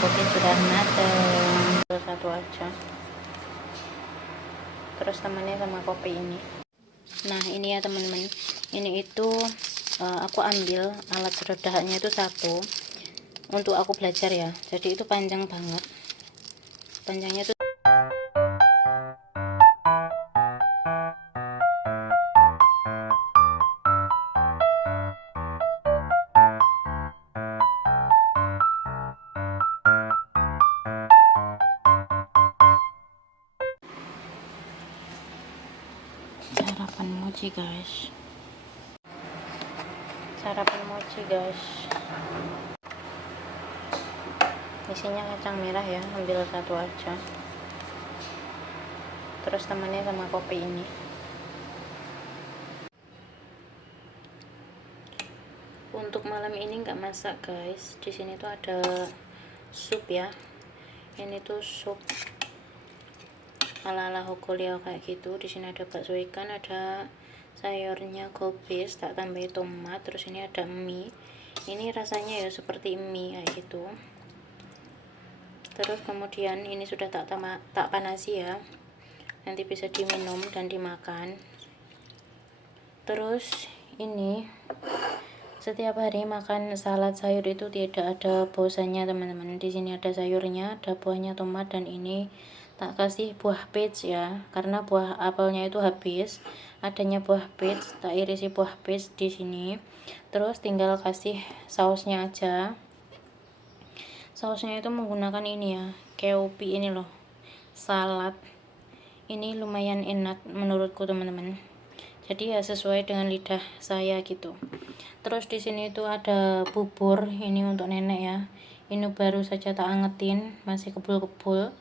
kopi sudah matang, satu aja. Terus temennya sama kopi ini. Nah ini ya teman-teman, ini itu aku ambil alat redahannya itu satu untuk aku belajar ya, jadi itu panjang banget, panjangnya tuh sarapan mochi guys, sarapan mochi guys. Isinya kacang merah ya, ambil satu aja. Terus temannya sama kopi ini. Untuk malam ini nggak masak guys. Di sini tuh ada sup ya. Ini tuh sup ala-ala Hokoliao kayak gitu. Di sini ada bakso ikan, ada sayurnya gobis, tak tambahin tomat. Terus ini ada mie. Ini rasanya ya seperti mie kayak gitu. Terus kemudian ini sudah tak panasi ya, nanti bisa diminum dan dimakan. Terus ini setiap hari makan salad sayur itu tidak ada bosannya teman-teman. Di sini ada sayurnya, ada buahnya tomat, dan ini tak kasih buah peach ya, karena buah apelnya itu habis. Adanya buah peach, tak irisi buah peach di sini. Terus tinggal kasih sausnya aja. Sausnya itu menggunakan ini ya, keupi ini loh, salad. Ini lumayan enak menurutku teman-teman. Jadi ya sesuai dengan lidah saya gitu. Terus di sini itu ada bubur, ini untuk nenek ya. Ini baru saja tak angetin, masih kebul-kebul.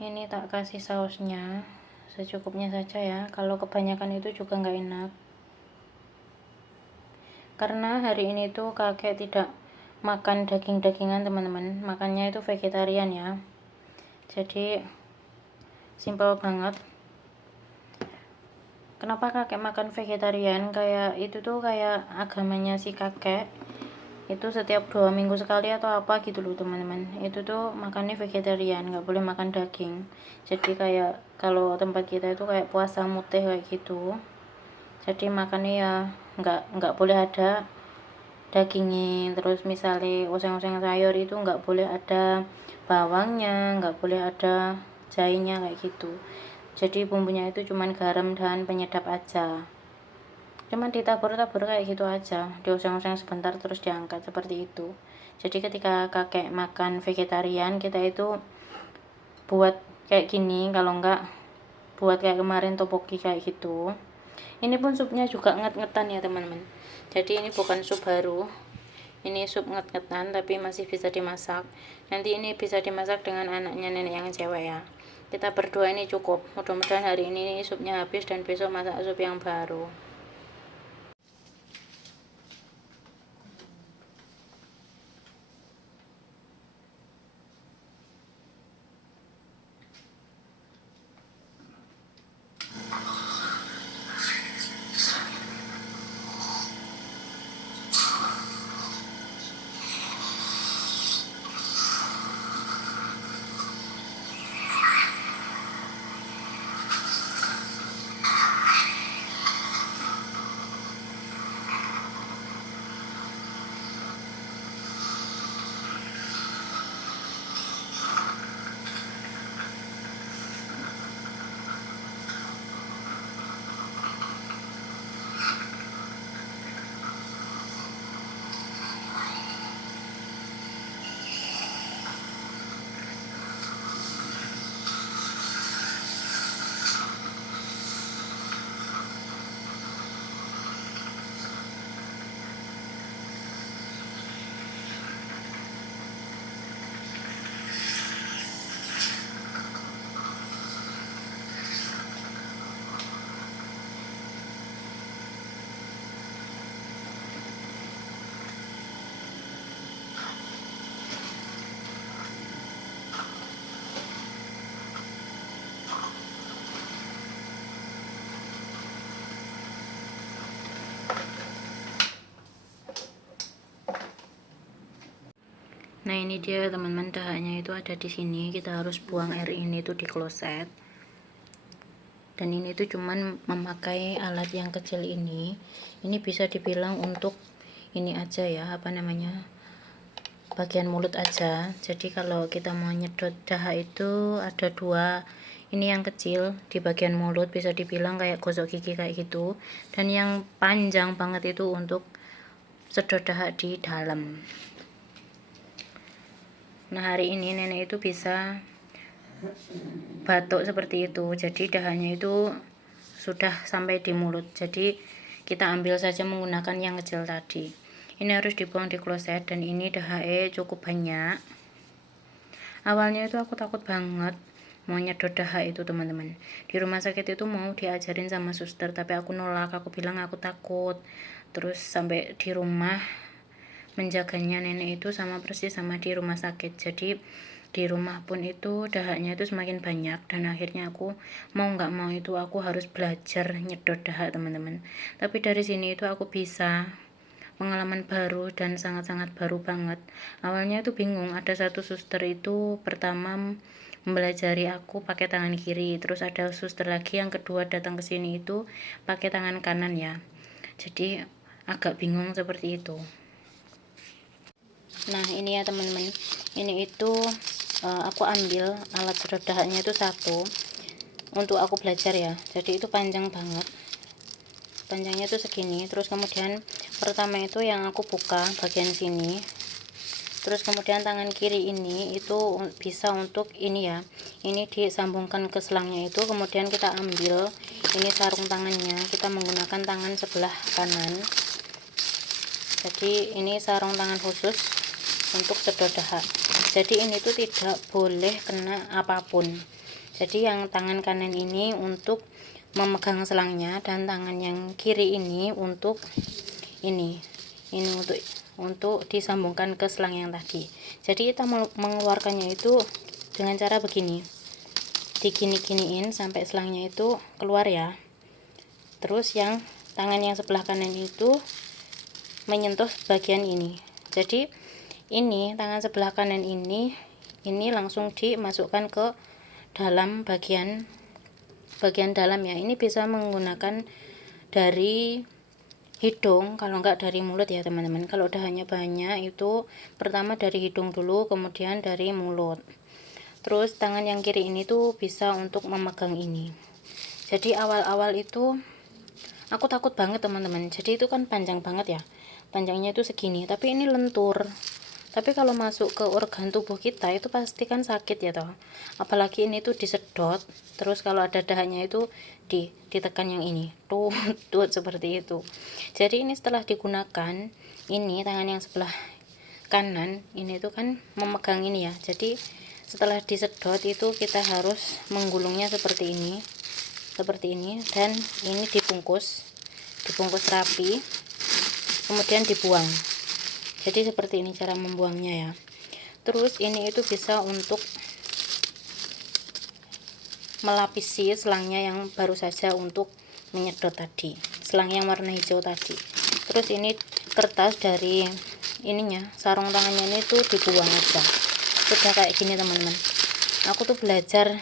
Ini tak kasih sausnya, secukupnya saja ya. Kalau kebanyakan itu juga nggak enak. Karena hari ini tuh kakek tidak makan daging-dagingan teman-teman, makannya itu vegetarian ya. Jadi simple banget. Kenapa kakek makan vegetarian? Kayak itu tuh kayak agamanya si kakek. Itu setiap 2 minggu sekali atau apa gitu loh teman-teman. Itu tuh makannya vegetarian, nggak boleh makan daging. Jadi kayak kalau tempat kita itu kayak puasa mutih kayak gitu. Jadi makannya ya nggak boleh ada dagingnya. Terus misalnya oseng-oseng sayur itu nggak boleh ada bawangnya, nggak boleh ada jahenya kayak gitu. Jadi bumbunya itu cuman garam dan penyedap aja, cuman ditabur-tabur kayak gitu aja, dioseng-oseng sebentar terus diangkat seperti itu. Jadi ketika kakek makan vegetarian, kita itu buat kayak gini, kalau enggak buat kayak kemarin topoki kayak gitu. Ini pun supnya juga nget-ngetan ya teman-teman. Jadi ini bukan sup baru, ini sup nget-ngetan tapi masih bisa dimasak. Nanti ini bisa dimasak dengan anaknya nenek yang cewek ya. Kita berdua ini cukup. Mudah-mudahan hari ini supnya habis dan besok masak sup yang baru. Nah ini dia teman-teman, dahaknya itu ada di sini. Kita harus buang air ini tuh di kloset. Dan ini tuh cuman memakai alat yang kecil ini. Ini bisa dibilang untuk ini aja ya, apa namanya, bagian mulut aja. Jadi kalau kita mau nyedot dahak itu ada dua. Ini yang kecil di bagian mulut, bisa dibilang kayak gosok gigi kayak gitu. Dan yang panjang banget itu untuk sedot dahak di dalam. Nah hari ini nenek itu bisa batuk seperti itu, jadi dahaknya itu sudah sampai di mulut. Jadi kita ambil saja menggunakan yang kecil tadi. Ini harus dibuang di kloset, dan ini dahaknya cukup banyak. Awalnya itu aku takut banget mau nyedot dahak itu teman-teman. Di rumah sakit itu mau diajarin sama suster, tapi aku nolak. Aku bilang aku takut. Terus sampai di rumah menjaganya nenek itu sama persis sama di rumah sakit. Jadi di rumah pun itu dahaknya itu semakin banyak, dan akhirnya aku mau nggak mau itu aku harus belajar nyedot dahak teman-teman. Tapi dari sini itu aku bisa pengalaman baru dan sangat-sangat baru banget. Awalnya itu bingung, ada satu suster itu pertama membelajari aku pakai tangan kiri, terus ada suster lagi yang kedua datang ke sini itu pakai tangan kanan ya. Jadi agak bingung seperti itu. Nah ini ya teman-teman, ini itu aku ambil alat sedot dahaknya itu satu untuk aku belajar ya. Jadi itu panjang banget, panjangnya itu segini. Terus kemudian pertama itu yang aku buka bagian sini, terus kemudian tangan kiri ini itu bisa untuk ini ya, ini disambungkan ke selangnya itu. Kemudian kita ambil ini sarung tangannya, kita menggunakan tangan sebelah kanan. Jadi ini sarung tangan khusus untuk sedot dahak. Jadi ini tuh tidak boleh kena apapun. Jadi yang tangan kanan ini untuk memegang selangnya, dan tangan yang kiri ini untuk ini untuk disambungkan ke selang yang tadi. Jadi kita mengeluarkannya itu dengan cara begini, digini-giniin sampai selangnya itu keluar ya. Terus yang tangan yang sebelah kanan itu menyentuh bagian ini. Jadi ini tangan sebelah kanan ini langsung dimasukkan ke dalam bagian dalam ya. Ini bisa menggunakan dari hidung, kalau enggak dari mulut ya teman-teman. Kalau dahaknya banyak itu pertama dari hidung dulu, kemudian dari mulut. Terus tangan yang kiri ini tuh bisa untuk memegang ini. Jadi awal-awal itu aku takut banget teman-teman. Jadi itu kan panjang banget ya, panjangnya itu segini, tapi ini lentur. Tapi kalau masuk ke organ tubuh kita itu pasti kan sakit ya toh. Apalagi ini tuh disedot, terus kalau ada dahaknya itu ditekan yang ini tuh seperti itu. Jadi ini setelah digunakan, ini tangan yang sebelah kanan ini tuh kan memegang ini ya. Jadi setelah disedot itu kita harus menggulungnya seperti ini, dan ini dibungkus rapi, kemudian dibuang. Jadi seperti ini cara membuangnya ya. Terus ini itu bisa untuk melapisi selangnya yang baru saja untuk menyedot tadi, selang yang warna hijau tadi. Terus ini kertas dari ininya, sarung tangannya ini tuh dibuang aja. Sudah kayak gini teman-teman. Aku tuh belajarnya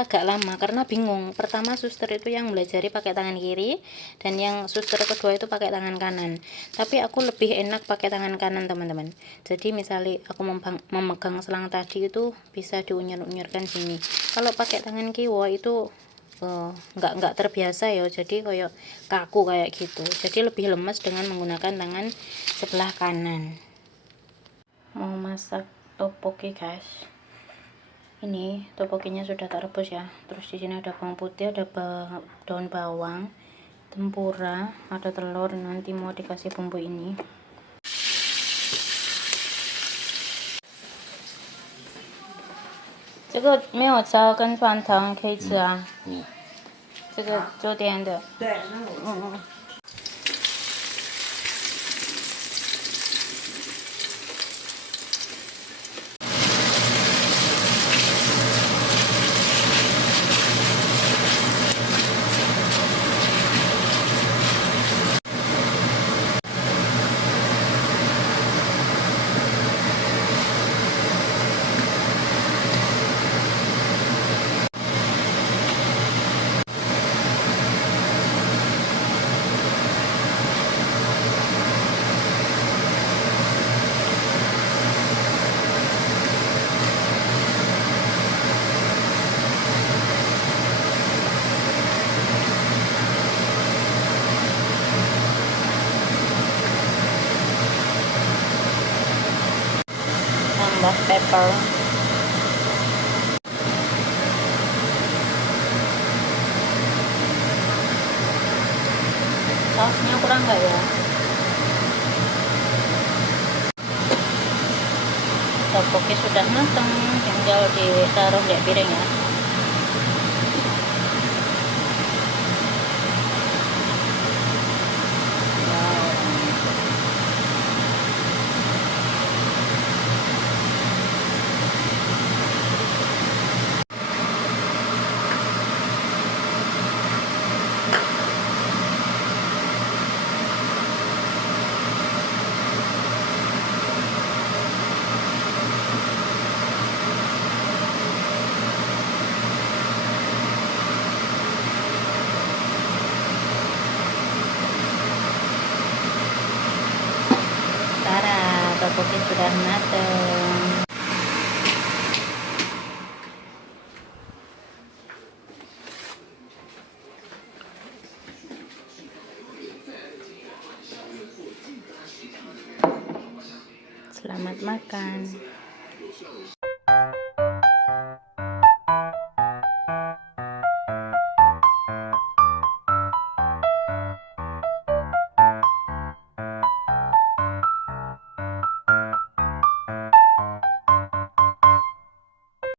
agak lama karena bingung. Pertama suster itu yang belajari pakai tangan kiri, dan yang suster kedua itu pakai tangan kanan. Tapi aku lebih enak pakai tangan kanan teman-teman. Jadi misalnya aku memegang selang tadi itu bisa diunyur-unyurkan sini. Kalau pakai tangan kiwa itu nggak terbiasa ya, jadi kayak kaku kayak gitu. Jadi lebih lemes dengan menggunakan tangan sebelah kanan. Mau masak topoki guys. Ini topokinya sudah tak rebus ya. Terus di sini ada bawang putih, ada daun bawang, tempura, ada telur. Nanti mau dikasih bumbu ini. 这个没有椒跟蒜头可以吃啊。这个酒店的。对，那我吃。pepper. Sausnya kurang nggak ya? Tteokbokki sudah matang, tinggal ditaruh di piring ya. Tara, tteokbokki sudah matang. Selamat makan.